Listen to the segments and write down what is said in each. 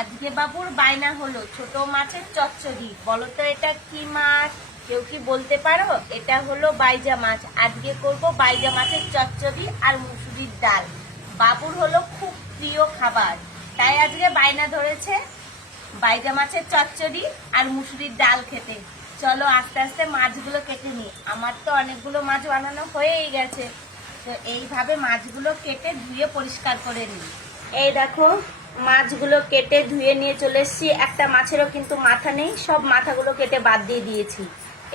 আজকে বাবুর বায়না হলো ছোট মাছের চচ্চড়ি। বলো তো এটা কি মাছ? কেউ কি বলতে পারো? এটা হলো বাইজা মাছ। আজকে করব বাইজা মাছের চচ্চড়ি আর মুসুরির ডাল। বাবুর হলো খুব প্রিয় খাবার। তাই আজকে বায়না ধরেছে বাইজা মাছের চচ্চড়ি আর মুসুরির ডাল খেতে। চলো আস্তে আস্তে মাছগুলো কেটে নিই। আমার তো অনেকগুলো মাছ বানানো হয়েই গেছে। তো এইভাবে মাছগুলো কেটে ধুয়ে পরিষ্কার করে নিই। এই দেখো মাছগুলো কেটে ধুয়ে নিয়ে চলে এসেছি। একটা মাছেরও কিন্তু মাথা নেই, সব মাথাগুলো কেটে বাদ দিয়ে দিয়েছি।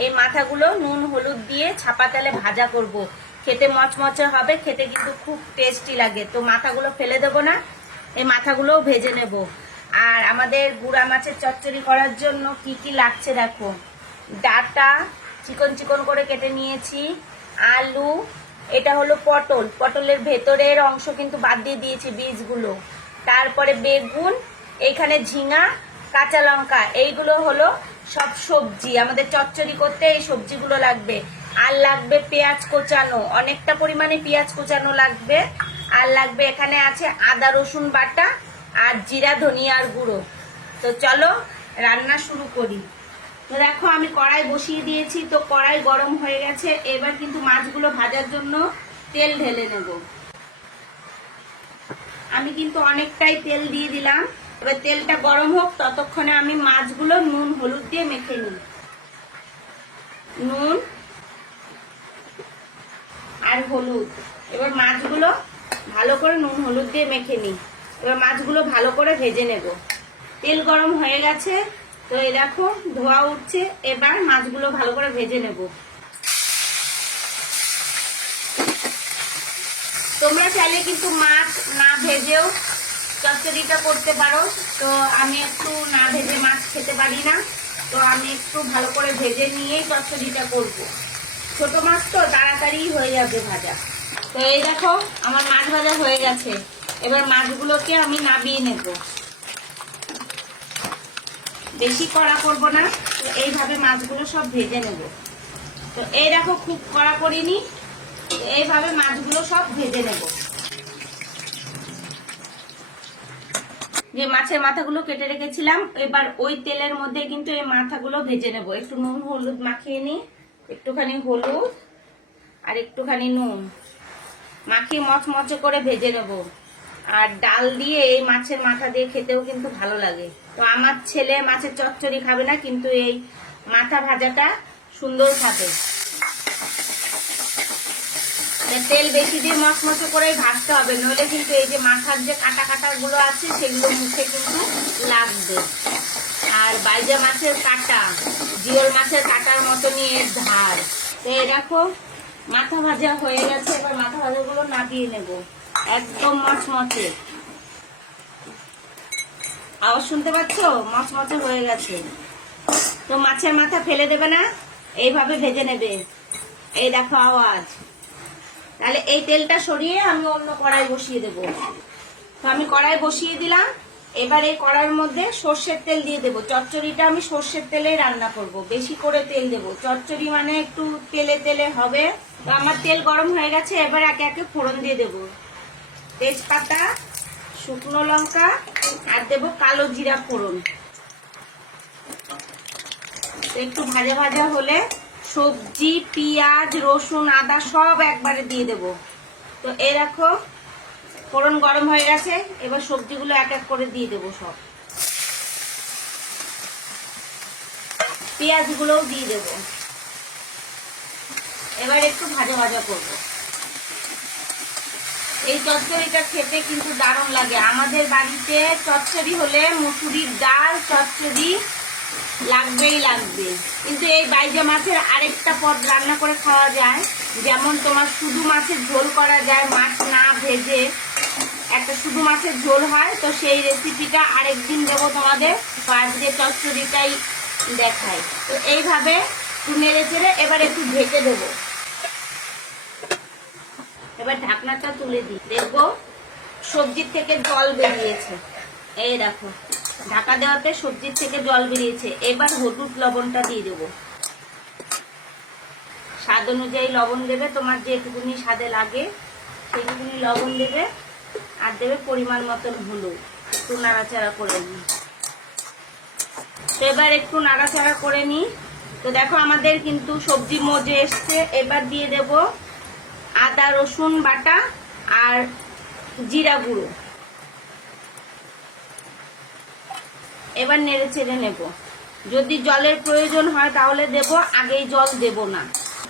এই মাথাগুলো নুন, হলুদ দিয়ে ছাপা তেলে ভাজা করব। খেতে মচমচে হবে, খেতে কিন্তু খুব টেস্টি লাগে। তো মাথাগুলো ফেলে দেবো না, এই মাথাগুলোও ভেজে নেব। আর আমাদের গুড়া মাছের চচ্চড়ি করার জন্য কি কি লাগছে দেখো। ডাটা, চিকন চিকন করে কেটে নিয়েছি। আলু, এটা হলো পটল। পটলের ভেতরের অংশ কিন্তু বাদ দিয়ে দিয়েছি বীজগুলো। তারপরে বেগুন এইখানে ঝিঙা, কাঁচা লঙ্কা, এইগুলো হলো সব সবজি। আমাদের চচ্চড়ি করতে এই সবজিগুলো লাগবে। আর লাগবে পেঁয়াজ কোচানো, অনেকটা পরিমাণে পেঁয়াজ কোচানো লাগবে। আর লাগবে এখানে আছে আদা, রসুন বাটা আর জিরা ধনিয়ার গুঁড়ো। তো চলো রান্না শুরু করি। তো দেখো আমি কড়াই বসিয়ে দিয়েছি, তো কড়াই গরম হয়ে গেছে। এবার কিন্তু মাছগুলো ভাজার জন্য তেল ঢেলে নেব। আমি কিন্তু অনেকটাই তেল দিয়ে দিলাম। এবার তেলটা গরম হোক, ততক্ষণে আমি মাছগুলো নুন, হলুদ দিয়ে মেখে নিই। নুন আর হলুদ। এবার মাছগুলো ভালো করে নুন, হলুদ দিয়ে মেখে নিই। এবার মাছগুলো ভালো করে ভেজে নেব। তেল গরম হয়ে গেছে, তো এই দেখো ধোয়া উঠছে। এবার মাছগুলো ভালো করে ভেজে নেব। তোমরা চাইলে কিন্তু মাছ না ভেজেও চচ্চড়িটা করতে পারো। তো আমি একটু না ভেজে মাছ খেতে পারি না। তো আমি একটু ভালো করে ভেজে নিয়েই চচ্চড়িটা করব। ছোট মাছ তো তাড়াতাড়ি হয়ে যাবে ভাজা। তো এই দেখো, আমার মাছ ভাজা হয়ে গেছে। এবার মাছগুলোকে আমি নামিয়ে নেব। বেশি কড়া করব না, তো এইভাবে মাছগুলো সব ভেজে নেব। তো এই দেখো, খুব কড়া করিনি। এইভাবে মাছগুলো সব ভেজে নেব। যে মাছের মাথাগুলো কেটে রেখেছিলাম, এবার ওই তেলের মধ্যে কিন্তু এই মাথাগুলো ভেজে নেব। একটু নুন, হলুদ মাখিয়ে নিই, একটুখানি হলুদ আর একটুখানি নুন। মাখিয়ে মচমচে করে ভেজে নেব। আর ডাল দিয়ে এই মাছের মাথা দিয়ে খেতেও কিন্তু ভালো লাগে। তো আমার ছেলে মাছের চচ্চড়ি খাবে না, কিন্তু এই মাথা ভাজাটা সুন্দর খাবে। তেল বেশি দিয়ে মচমচে করে ভাজতে হবে। নইলে কিন্তু এই যে মাথার যে কাটা কাটা গুলো আছে, সেগুলো মুখে কিন্তু লাগবে। আর বাইজা মাছের কাটা, জিওল মাছের কাটার মতনই এর ধার। তো এই দেখো, মাথা ভাজা হয়ে গেছে, এবার মাথা ভাজাগুলো নামিয়ে নেব। একদম মচমচে। আওয়াজ শুনতে পাচ্ছ? মচমচে হয়ে গেছে। তো মাছের মাথা ফেলে দেবে না? এইভাবে ভেজে নেবে। এই দেখো আওয়াজ। তাহলে এই তেলটা সরিয়ে আমি অন্য কড়াই বসিয়ে দেব। তো আমি কড়াই বসিয়ে দিলাম। এবার এই কড়াইয়ের মধ্যে সর্ষের তেল দিয়ে দেবো। চচ্চড়িটা আমি সর্ষের তেলে রান্না করব। বেশি করে তেল দেবো। চচ্চড়ি মানে একটু তেলে তেলে হবে। তো আমার তেল গরম হয়ে গেছে। এবার একে একে ফোড়ন দিয়ে দেবো। তেজপাতা, শুকনো লঙ্কা, আর দেবো কালো জিরা ফোড়ন। একটু ভাজা ভাজা হলে সবজি, পেঁয়াজ, রসুন, আদা সব একবারে দিয়ে দেব। তো এই দেখো, ফোড়ন গরম হয়ে গেছে, এবার সবজিগুলো এক এক করে দিয়ে দেবো সব। পেঁয়াজগুলোও দিয়ে দেব। এবার একটু ভাজা ভাজা করব। এই চচ্চড়িটা খেতে কিন্তু দারুণ লাগে। আমাদের বাড়িতে চচ্চড়ি হলে মুসুরির ডাল, চচ্চড়ি লাগবেই লাগবে। কিন্তু এই বাইজা মাছের আরেকটা পদ রান্না করে খাওয়া যায়। যেমন তোমার শুধু মাছের ঝোল করা যায়, মাছ না ভেজে একটা শুধু মাছের ঝোল হয়, তো সেই রেসিপিটা আরেকদিন দেবো তোমাদের। আজকে চচ্চড়িটাই দেখাই। তো এইভাবে একটু নেড়ে চেড়ে এবার একটু ঢেকে দেবো। এবার ঢাকনাটা তুলে দিই। দেখব সবজির থেকে জল বেরিয়েছে। এই দেখো। ঢাকা দেওয়াতে সবজির থেকে জল বেরিয়েছে। এবার হলুদ লবণটা দিয়ে দেবো। স্বাদ অনুযায়ী লবণ দেবে, তোমার যেটুকুনি স্বাদে লাগে, সেইটুকুনি লবণ দেবে, আর দেবে পরিমাণ মতন হলুদ। একটু নাড়াচাড়া করে নিই। তো এবার একটু নাড়াচাড়া করে নিই। তো দেখো আমাদের কিন্তু সবজি মজে এসছে। এবার দিয়ে দেব আদা, রসুন বাটা আর জিরা গুঁড়ো। এবার নেড়ে চেড়ে নেব। যদি জলের প্রয়োজন হয় তাহলে দেব, আগেই জল দেব না।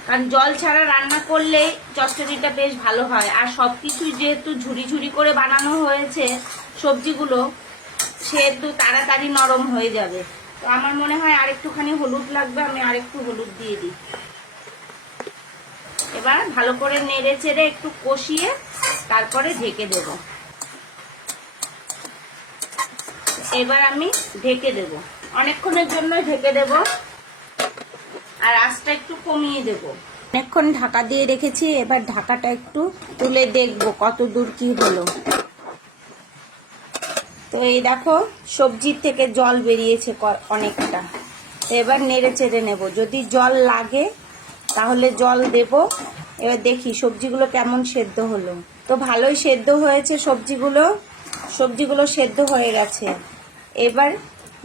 কারণ জল ছাড়া রান্না করলে চচ্চড়িটা বেশ ভালো হয়। আর সব কিছুই যেহেতু ঝুড়ি ঝুড়ি করে বানানো হয়েছে সবজিগুলো, সেহেতু তাড়াতাড়ি নরম হয়ে যাবে। তো আমার মনে হয় আরেকটুখানি হলুদ লাগবে, আমি আরেকটু হলুদ দিয়ে দিই। এবার ভালো করে নেড়ে চেড়ে একটু কষিয়ে তারপরে ঢেকে দেব। এবার আমি ঢেকে দেব। অনেকক্ষণের জন্য ঢেকে দেব। আর আঁচটা একটু কমিয়ে দেব। অনেকক্ষণ ঢাকা দিয়ে রেখেছি, এবার ঢাকাটা একটু তুলে দেখব কত দূর কি হলো। তো এই দেখো, সবজির থেকে জল বেরিয়েছে অনেকটা। এবার নেড়ে চেড়ে নেব। যদি জল লাগে, তাহলে জল দেব। এবার দেখি সবজিগুলো কেমন সেদ্ধ হলো। তো ভালোই সেদ্ধ হয়েছে সবজিগুলো। সবজিগুলো সেদ্ধ হয়ে গেছে। এবার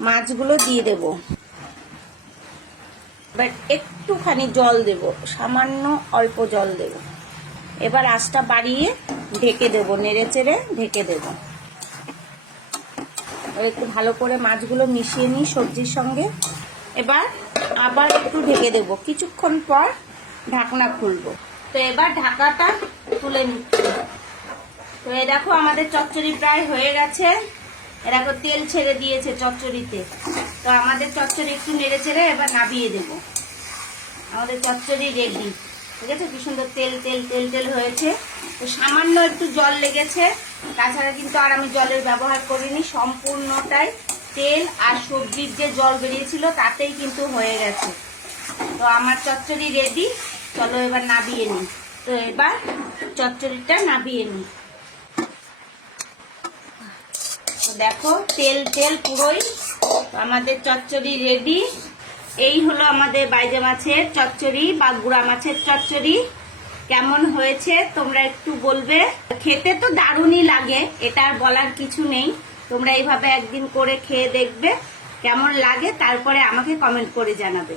মাছগুলো দিয়ে দেব। এবার একটুখানি জল দেব, সামান্য অল্প জল দেব। এবার আঁচটা বাড়িয়ে ঢেকে দেব, নেড়ে চেড়ে ঢেকে দেবো। একটু ভালো করে মাছগুলো মিশিয়ে নিই সবজির সঙ্গে। এবার আবার একটু ঢেকে দেব, কিছুক্ষণ পর ঢাকনা খুলবো। তো এবার ঢাকাটা তুলে নিচ্ছি। তো এ দেখো আমাদের চচ্চড়ি প্রায় হয়ে গেছে। এ দেখো তেল ছেড়ে দিয়েছে চচ্চড়িতে। তো আমাদের চচ্চড়ি একটু নেড়ে ছেড়ে এবার নাবিয়ে দেব। আমাদের চচ্চড়ি রেডি ঠিক আছে? কি সুন্দর তেল তেল তেল তেল হয়েছে। তো সামান্য একটু জল লেগেছে। তাছাড়া কিন্তু আর আমি জলের ব্যবহার করিনি, সম্পূর্ণটাই তেল আর সবজির যে জল বেরিয়েছিল তাতেই কিন্তু হয়ে গেছে। তো আমার চচ্চড়ি রেডি চলো এবার নাবিয়ে নিই। তো এবার চচ্চড়িটা নাবিয়ে নিই তো দেখো, তেল তেল পুরোই আমাদের চচ্চড়ি রেডি এই হলো আমাদের বাইজে মাছের চচ্চড়ি বা গুড়া মাছের চচ্চড়ি। কেমন হয়েছে তোমরা একটু বলবে? খেতে তো দারুণই লাগে, এটা আর বলার কিছু নেই। তোমরা এইভাবে একদিন করে খেয়ে দেখবে, কেমন লাগে, তারপরে আমাকে কমেন্ট করে জানাবে।